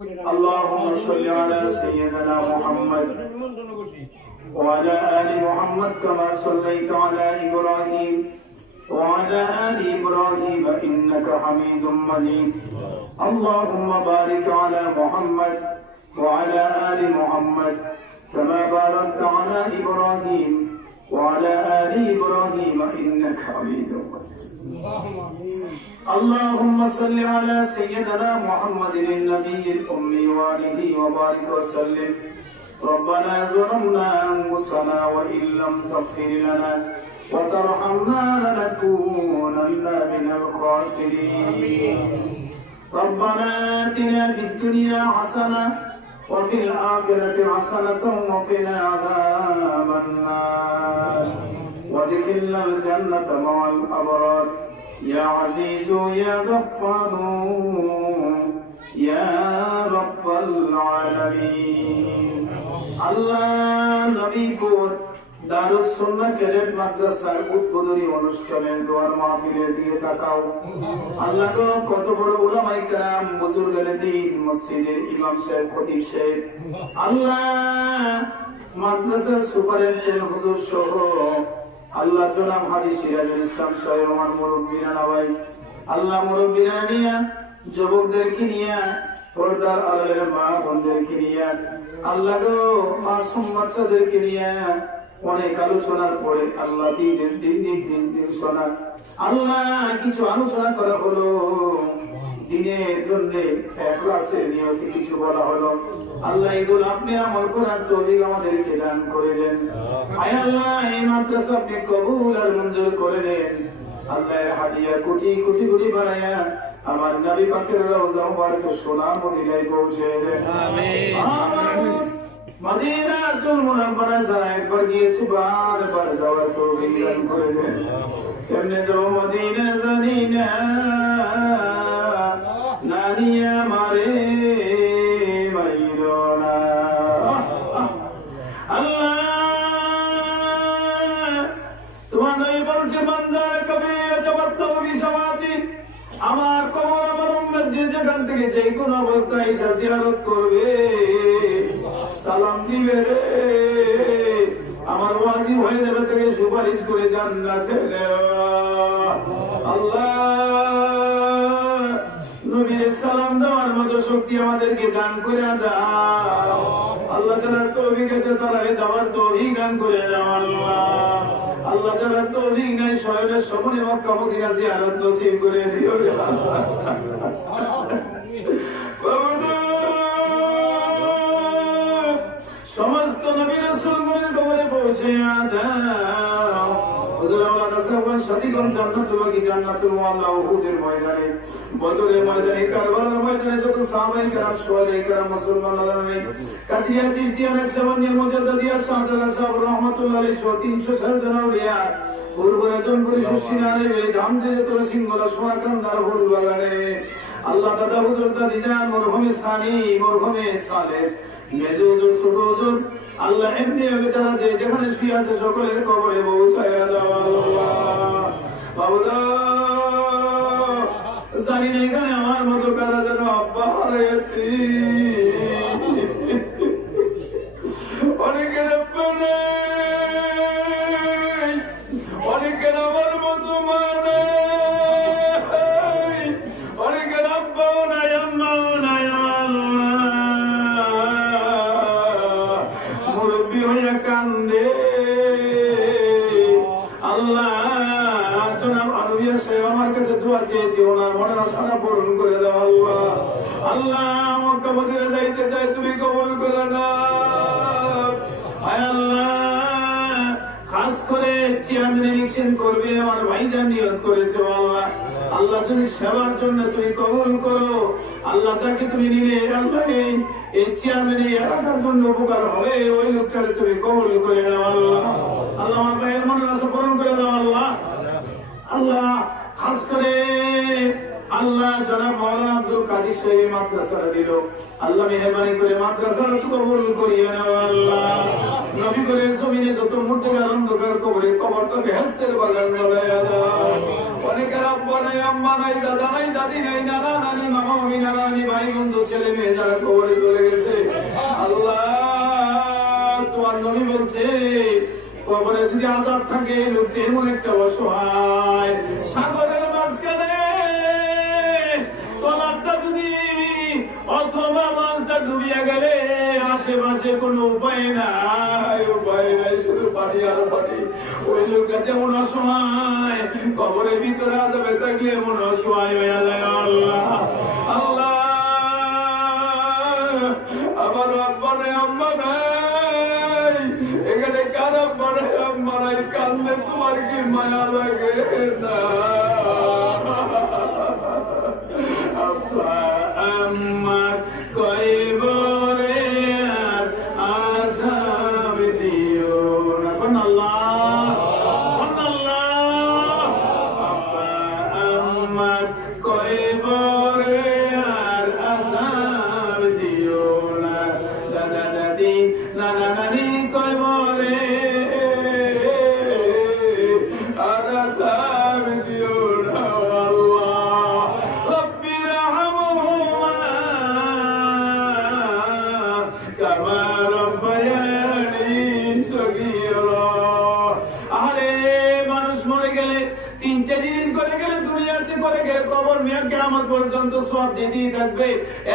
اللهم صل على سيدنا محمد وعلى آل محمد كما صليت على إبراهيم وعلى آل إبراهيم إنك حميد مجيد اللهم بارك على محمد وعلى آل محمد كما باركت على إبراهيم وعلى آل إبراهيم إنك حميد مجيد اللهم صل على سيدنا محمد النبي الأمي وآله وبارك وسلم ربنا ظلمنا أنفسنا وإن لم تغفر لنا وترحمنا لنكونن من الخاسرين ربنا آتنا في الدنيا حسنة وفي الآخرة حسنة وقنا عذاب النار وادخلنا الجنة مع الأبرار يا عزيز يا غفار يا رب العالمين আল্লাহ নবীপুর দারুস সুন্নাহ cadet মাদ্রাসার উদ্বোধনী অনুষ্ঠানের দোয়ার মাহফিলের দিকে তাকাও আল্লাহ গো কত বড় উলামায়ে কেরাম বুজুর্গানে দ্বীন মসজিদের ইমাম সাহেব খতিব সাহেব আল্লাহ মাদ্রাসার সুপারিনটেন্ডেন্ট হুজুর সহ আল্লাহ জনাব হাজী সিরাজুল ইসলাম সাহেব আমার মুরব্বিরা ভাই আল্লাহ মুরব্বিরা নিয়া যুবকদেরকে নিয়া পর্দার আড়ালের মা বোনদেরকে নিয়া আল্লাহ গো মাসুম বাচ্চাদেরকে নিয়া অনেক আলোচনার পরে আল্লাহ দিন শোনা আল্লাহ কিছু আলোচনা করা হলো দিনের জন্য ইখলাসের নিয়তে কিছু বলা হলো আল্লাহ এগুলো আপনি আমল করার তৌফিক আমাদেরকে দান করে দেন আয় আল্লাহ এই মাদ্রাসা আপনি কবুল আর মঞ্জুর করে নেন আল্লাহর হাদিয়া কোটি কোটি কোটি বানায়া আমার নবী পাকের রওজা মুবারকে সোনা মদিনায় পৌঁছে দেন আমিন মদিনাতুল মুনাওয়ারা যারা একবার গিয়েছে বারবার যাওয়ার তৌফিক দান করে দেন কেমনে যাব মদিনা জানি না নানিয়া মারে মাইরোনা আল্লাহ তোমার নবী বলছে মনজার কবিরে জবাত্তু বিশমাতি আমার কবর আমার উম্মত যে যেখান থেকে যে কোন অবস্থায় এসে জিয়ারত করবে সালাম দিবে রে আমার ওয়াজিব হয়ে যাবে থেকে সুপারিশ করে জান্নাতে আল্লাহ নবীর সালাম দেওয়ার মতো শক্তি আমাদেরকে দান করে দাও আল্লাহ যারা তৌফিক আছে তারা যাওয়ার তৌফিক দান করে দাও আল্লাহ আল্লাহ যারা তৌফিক নাই শহরের সমনে মক্কা মদিনা জিয়ারত নসিব করে দিও রে আল্লাহ সমস্ত নবী রাসূলগণের কবরে পৌঁছে দাও হুজুর আল্লাহ তাসাওয়ান সাদিকান জান্নাতুল বাকি জান্নাতুল ওয়ালা উহুদের ময়দানে বদরের ময়দানে কারবালার ময়দানে যত সাহাবায়ে কেরাম শুহাদায়ে কেরাম মুসলমানরা নেই কাদিয়া চিশতিয়া নকশবন্দিয়া মুজাদ্দিদিয়া শাহজালাল সাহেব রাহমাতুল্লাহ আলাইহি 360 জন আউলিয়া পূর্বরে জনপুরি সুশিনারে বেরি ধামতে যত সিংহলা সোনাকান্দার ফুল বাগানে আল্লাহ দাদা হুজুর দাদি জান মরহুমে সানি মরহুমে সালেস মেজুজুর ছোটজুর আল্লাহ এমনি যারা যে যেখানে শুয়ে আছে সকলের কবরে পৌঁছায়া দাও আল্লাহ বাবুদা জানি না এখানে আমার মতো কারা যেন আব্বা হারাইতি অনেকের আব্বা নেই অনেকের আমার মতো মা নেই অনেকের আব্বাও নাই আম্মাও নাই মুরব্বী হইয়া কান্দে আল্লাহ জনাব আনবিয়া সাহেব আমার কাছে দোয়া চেয়েছে ওনার মনের আশা পূরণ করে দাও আল্লাহ আল্লাহ মক্কা মদিনা যাইতে চাই তুমি কবুল করে নাও আয় আল্লাহ খাস করে চেয়ারম্যান ইলেকশন করবে আমার ভাইজান নিয়ত করেছে আল্লাহ আল্লাহ তুমি সেবার জন্য তুমি কবুল করো আল্লাহ যাকে তুমি নিলে আল্লাহ এই চেয়ারম্যান এলাকার জন্য উপকার হবে ওই লোকটাকে তুমি কবুল করে নাও আল্লাহ আল্লাহ আমার ভাইয়ের মনের আশা পূরণ করে দাও আল্লাহ আল্লাহ খাস করে আল্লাহ জনাব মাওলানা আব্দুল কাদের সাহেব মাদ্রাসাটা দিল, আল্লাহ মেহেরবানি করে মাদ্রাসাটা কবুল করিয়ে নাও আল্লাহ। নবী করের জমিনে যত মুর্দার অন্ধকার কবরে কবরটা বেহেশতের বাগান বানায়া দাও। অনেকের আব্বা নাই, আম্মা নাই, দাদা নাই, দাদি নাই, নানা নানি, মামা মামি, নানা নানি, ভাই বন্ধু, ছেলে মেয়ে যারা কবরে চলে গেছে, আল্লাহ তোমার নবী বলছে কবরে যদি আযাব থাকে লোকটি এমন একটা অসহায়, সাগরের মাঝখানে তলাটা যদি অথবা মালটা ডুবিয়া গেলে আশেপাশে কোনো উপায় নাই, শুধু পানি আর পানি। ওই লোকটা যেমন অসহায় কবরের ভিতরে আযাবে থাকলে এমন অসহায় হয়ে যায়। আল্লাহ আল্লাহ আমার আব্বা নাই, আম্মা নাই, এখানে কার আব্বা নাই, আম্মা নাই, কান্দে তোমার কি মায়া লাগে না? আব্বা আম্মা কয়বরে আর আযাব দিও না। আল্লাহ আল্লাহ আব্বা আম্মা কয়বরে আর আযাব দিও না, দাদা দাদি নানা নানি কয়বরে আর আযাব দিও না। আল্লাহ রব্বি রহমহুমা কামা রব্বায়ানি সগীরা। আরে মানুষ মরে গেলে তিনটা জিনিস করে গেলে, দুনিয়াতে করে গেলে কবর মিয়া কিয়ামত পর্যন্ত সব যেতেই থাকবে।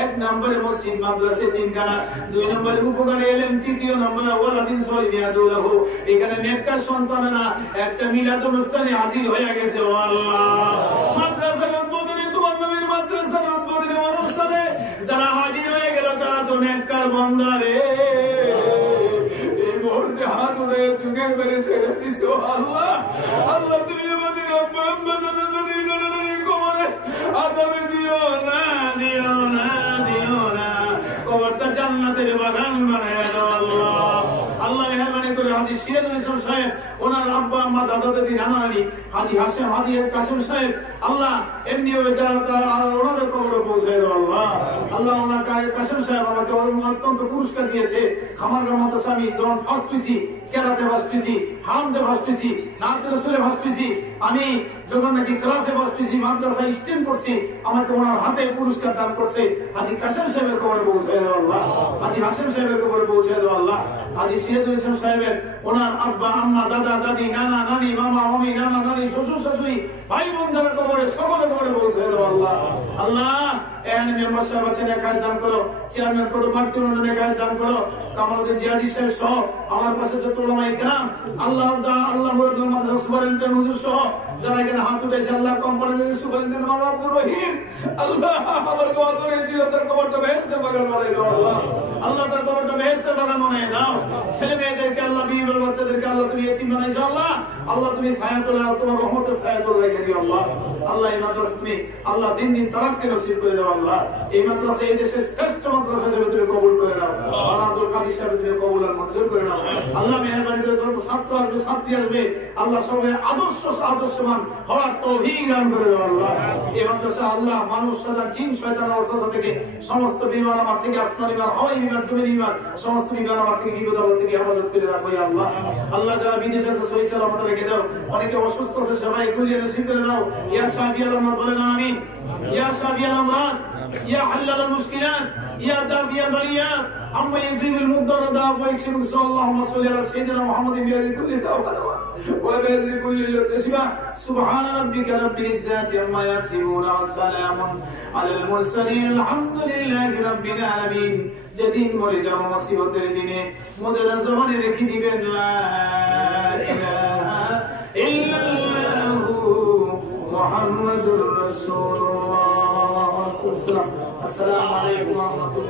এক নম্বরে মসজিদ মাদ্রাসা তিনখানা, দুই নম্বরে উপকারী ইলম, তৃতীয় নম্বরে ওয়ালাদিন সলিহিন ইয়াদুলাহু। এখানে নেককার সন্তানেরা একটা মিলাদ অনুষ্ঠানে হাজির হয়ে গেছে। ও আল্লাহ মাদ্রাসার উদ্বোধনী, তোমার নবীর মাদ্রাসার উদ্বোধনী অনুষ্ঠানে যারা হাজির হয়ে গেল তারা তো নেককার বান্দা রে। এই মুহূর্তে হাত উঠে যুগের বেড়ে ছেড়ে দিছে। ও আল্লাহ আল্লাহ তুমি আমাদের আব্বা আম্মা দাদা দাদি নানা নানি কবরে আযাব দিও না, দিও না, দিও না, কবরটা জান্নাতের বাগান বানায়া দাও। আল্লাহ আল্লাহ মেহেরবানি করে হাজী সিরাজুল ইসলাম সাহেব, ওনার আব্বা আম্মা দাদা দাদি নানা নানি, হাজী হাশেম হাজী কাসেম সাহেব, আল্লাহ এমনি ভাবে যারা ওনাদের কবরে পৌঁছে দাও। আল্লাহ আল্লাহ ওনার কাসেম সাহেব আমাকে অত্যন্ত পুরস্কার দিয়েছে। খামারগাঁও মাদ্রাসা আমি যখন ফার্স্ট হয়েছি, কেরাতে ফার্স্ট হয়েছি, হামদে ফার্স্ট হয়েছি, নাতে রসুলে ফার্স্ট হয়েছি, আমি যখন নাকি ক্লাসে ফার্স্ট হয়েছি, মাদ্রাসা স্ট্যান্ড করছি, আমাকে ওনার হাতে পুরস্কার দান করছে। হাজী কাসেম সাহেবের কবরে পৌঁছে দাও আল্লাহ, হাজী হাশেম সাহেবের কবরে পৌঁছে দাও আল্লাহ, হাজী সিরাজুল ইসলাম সাহেবের ওনার আব্বা আম্মা দাদা দাদি নানা নানি মামা মামি নানা নানি শ্বশুর শাশুড়ি ভাই বোন যারা কবরে সকলে কবরে পৌঁছে দাও আল্লাহ। আল্লাহ এখানে মেম্বার সাহেব আছেন, একাই দান করো, চেয়ারম্যান করো, প্রার্থী অনুদান একাই দান করো, কামালউদ্দিন জিয়াদি সাহেব সহ আমার পাশে যত ওলামায়ে কেরাম, আল্লাহ আল্লাহ মুরাদুল মাদ্রাসা সুপারিনটেন্ডেন্ট হুজুর সহ যারা এখানে হাত উঠেছে, আল্লাহ কোম্পানির সুপারিনটেন্ডেন্ট মাওলানা আব্দুর রহিম, আল্লাহ আমার কবরের জিয়ারতের কবরটা বেহেশতের বাগান বানাই দাও। আল্লাহ আল্লাহ তার কবরটা বেহেশতের বাগান বানাই দাও। ছেলে মেয়েদেরকে আল্লাহ, বিবি বাচ্চাদেরকে আল্লাহ তুমি ইতিম বানাইছো। আল্লাহ আল্লাহ তুমি ছায়াতলে, তোমার রহমতের ছায়াতলে রেখে দিও। আল্লাহ আল্লাহ এই মাদ্রাসা তুমি আল্লাহ দিন দিন তারাক্কি নসিব করে দাও। আল্লাহ এই মাদ্রাসা এই দেশের শ্রেষ্ঠ মাদ্রাসা হিসেবে তুমি কবুল করে নাও। মাওলানা আব্দুল কাদের সাহেব তুমি কবুল আর মঞ্জুর করে নাও। আল্লাহ মেহেরবানি করে যত ছাত্র আসবে, ছাত্রী আসবে, আল্লাহ সবাই আদর্শবান হওয়ার তৌফিক দান করে দাও। আল্লাহ এই মাদ্রাসা আল্লাহ মানুষ সাদা জিন শয়তানের ওয়াসওয়াসা থেকে, সমস্ত বিমান আমার থেকে, আসমানি বিমান, হাওয়াই বিমান, জমিনি বিমান, সমস্ত বিমান আমার থেকে, বিপদ আপদ থেকে হেফাজত করে রাখো। আল্লাহ আল্লাহ যারা বিদেশে আছে সহিহ সালামত রেখে দাও। অনেকে অসুস্থ আছে, সবাই কুলিয়ে নসিব করে দাও। ইয়া শাফিয়াল আমরাদ বলেন আমিন। ইয়া শাফিয়াল আমরাদ, ইয়া হাল্লাল মুশকিলাত, ইয়া দাফিয়াল বালিয়াত, আম্মা ইয়াজিবুল মুদদার দাফ ওয়া ইয়াকশিফু সাল্লাল্লাহু সাল্লি আলা সাইয়্যিদিনা মুহাম্মাদিন বিআলি কুল্লি দাওয়া ওয়া বিআলি কুল্লি লাতশিবা সুবহান রাব্বিকা রাব্বিল ইজ্জাতি আম্মা ইয়াসিফুন ওয়া সালামুন আলাল মুরসালিন আলহামদুলিল্লাহি রাব্বিল আলামিন। যেদিন মরে যাব মুসিবতের দিনে মোদের জবানে রেখে দিবেন লা ইলাহা ইল্লাল্লাহু মুহাম্মাদুর রাসূলুল্লাহ। আসসালামু আলাইকুম ওয়া রাহমাতুল্লাহ।